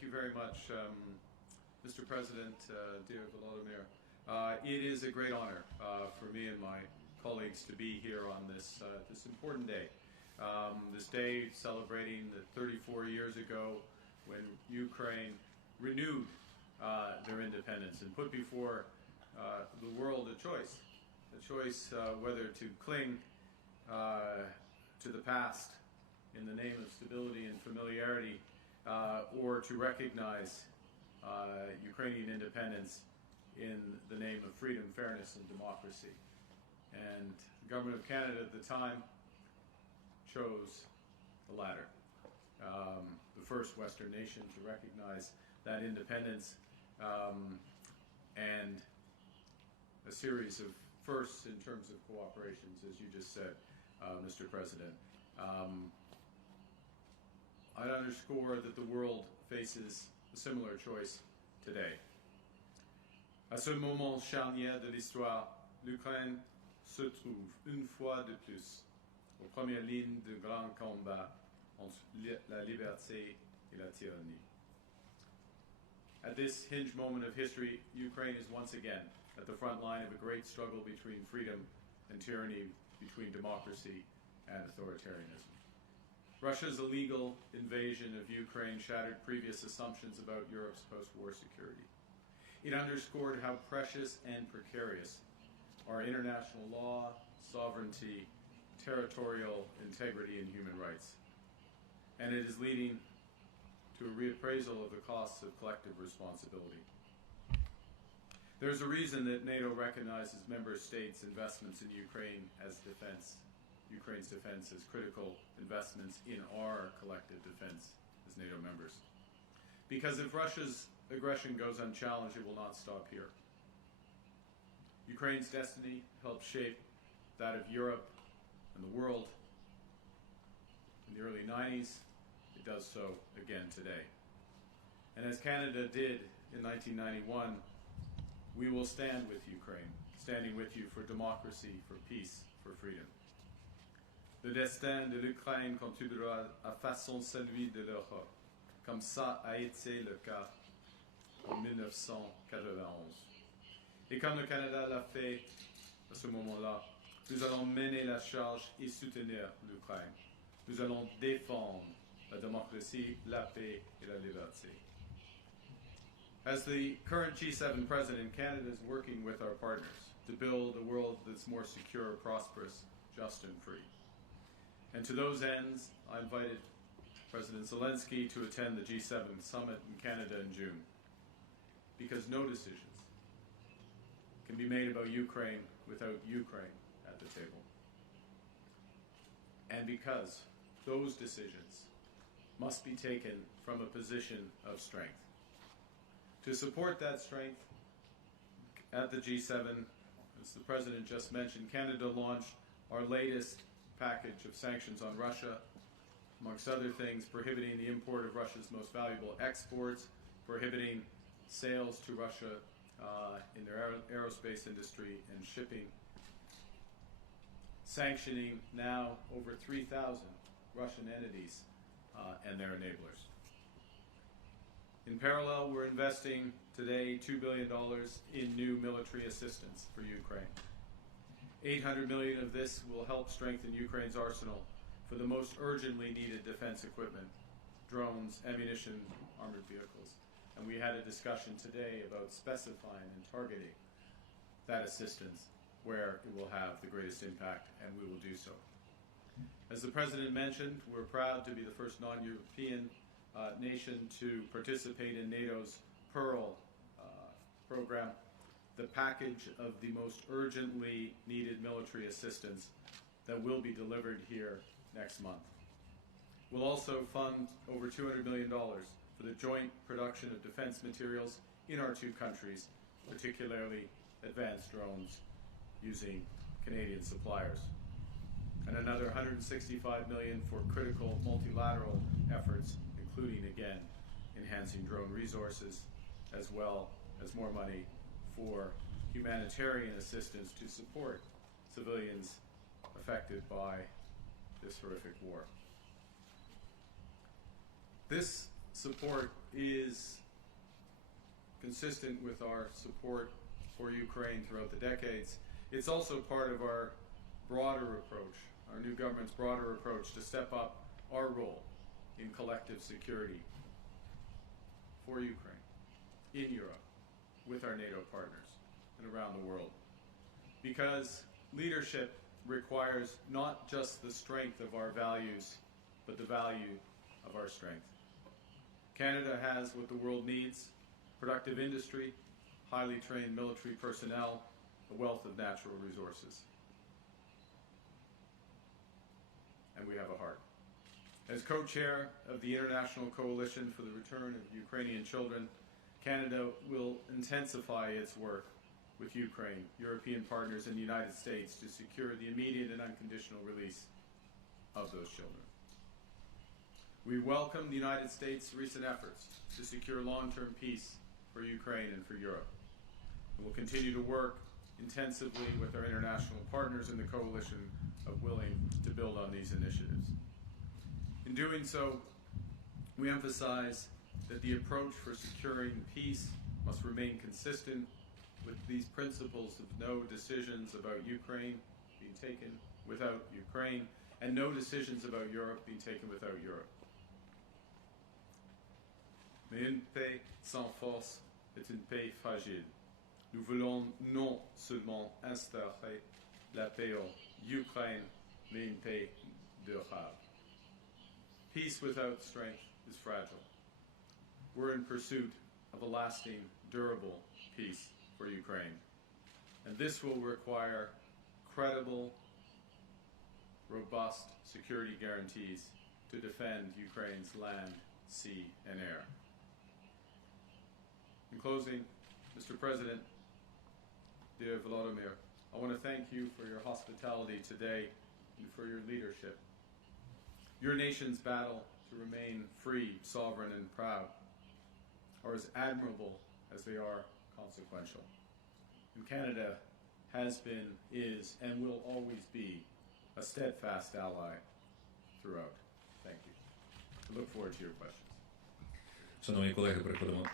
Thank you very much, Mr. President, dear Volodymyr. It is a great honor for me and my colleagues to be here on this important day. This day celebrating that 34 years ago when Ukraine renewed their independence and put before the world a choice whether to cling to the past in the name of stability and familiarity, or to recognize Ukrainian independence in the name of freedom, fairness, and democracy. And the government of Canada at the time chose the latter. The first Western nation to recognize that independence, and a series of firsts in terms of cooperations, as you just said, Mr. President. I'd underscore that the world faces a similar choice today. À ce moment charnière de l'histoire, l'Ukraine se trouve une fois de plus aux premières lignes de grand combat entre la liberté et la tyrannie. At this hinge moment of history, Ukraine is once again at the front line of a great struggle between freedom and tyranny, between democracy and authoritarianism. Russia's illegal invasion of Ukraine shattered previous assumptions about Europe's post-war security. It underscored how precious and precarious are international law, sovereignty, territorial integrity, and human rights. And it is leading to a reappraisal of the costs of collective responsibility. There's a reason that NATO recognizes member states' investments in Ukraine as Ukraine's defense as critical investments in our collective defense as NATO members. Because if Russia's aggression goes unchallenged, it will not stop here. Ukraine's destiny helped shape that of Europe and the world in the early 90s. It does so again today. And as Canada did in 1991, we will stand with Ukraine, standing with you for democracy, for peace, for freedom. Le destin de l'Ukraine contribuera à façon celui de l'Europe, comme ça a été le cas en 1991. Et comme le Canada l'a fait à ce moment-là, nous allons mener la charge et soutenir l'Ukraine. Nous allons défendre la démocratie, la paix et la liberté. As the current G7 president, Canada is working with our partners to build a world that's more secure, prosperous, just, and free. And to those ends, I invited President Zelensky to attend the G7 summit in Canada in June, because no decisions can be made about Ukraine without Ukraine at the table. And because those decisions must be taken from a position of strength. To support that strength, at the G7, as the President just mentioned, Canada launched our latest package of sanctions on Russia, amongst other things, prohibiting the import of Russia's most valuable exports, prohibiting sales to Russia in their aerospace industry and shipping, sanctioning now over 3,000 Russian entities and their enablers. In parallel, we're investing today $2 billion in new military assistance for Ukraine. $800 million of this will help strengthen Ukraine's arsenal for the most urgently needed defense equipment, drones, ammunition, armored vehicles. And we had a discussion today about specifying and targeting that assistance where it will have the greatest impact, and we will do so. As the President mentioned, we're proud to be the first non-European nation to participate in NATO's Pearl program, the package of the most urgently needed military assistance that will be delivered here next month. We'll also fund over $200 million for the joint production of defense materials in our two countries, particularly advanced drones using Canadian suppliers. And another $165 million for critical multilateral efforts, including, again, enhancing drone resources, as well as more money for humanitarian assistance to support civilians affected by this horrific war. This support is consistent with our support for Ukraine throughout the decades. It's also part of our broader approach, our new government's broader approach to step up our role in collective security for Ukraine, in Europe, with our NATO partners, and around the world. Because leadership requires not just the strength of our values, but the value of our strength. Canada has what the world needs: productive industry, highly trained military personnel, a wealth of natural resources. And we have a heart. As co-chair of the International Coalition for the Return of Ukrainian Children, Canada will intensify its work with Ukraine, European partners, and the United States to secure the immediate and unconditional release of those children. We welcome the United States' recent efforts to secure long-term peace for Ukraine and for Europe. And we'll continue to work intensively with our international partners in the coalition of willing to build on these initiatives. In doing so, we emphasize that the approach for securing peace must remain consistent with these principles of no decisions about Ukraine being taken without Ukraine, and no decisions about Europe being taken without Europe. Mais une paix sans force est une paix fragile. Nous voulons non seulement instaurer la paix en Ukraine, mais une paix durable. Peace without strength is fragile. We're in pursuit of a lasting, durable peace for Ukraine. And this will require credible, robust security guarantees to defend Ukraine's land, sea, and air. In closing, Mr. President, dear Volodymyr, I want to thank you for your hospitality today and for your leadership. Your nation's battle to remain free, sovereign, and proud are as admirable as they are consequential. And Canada has been, is, and will always be a steadfast ally throughout. Thank you. I look forward to your questions. Шановні колеги, переходимо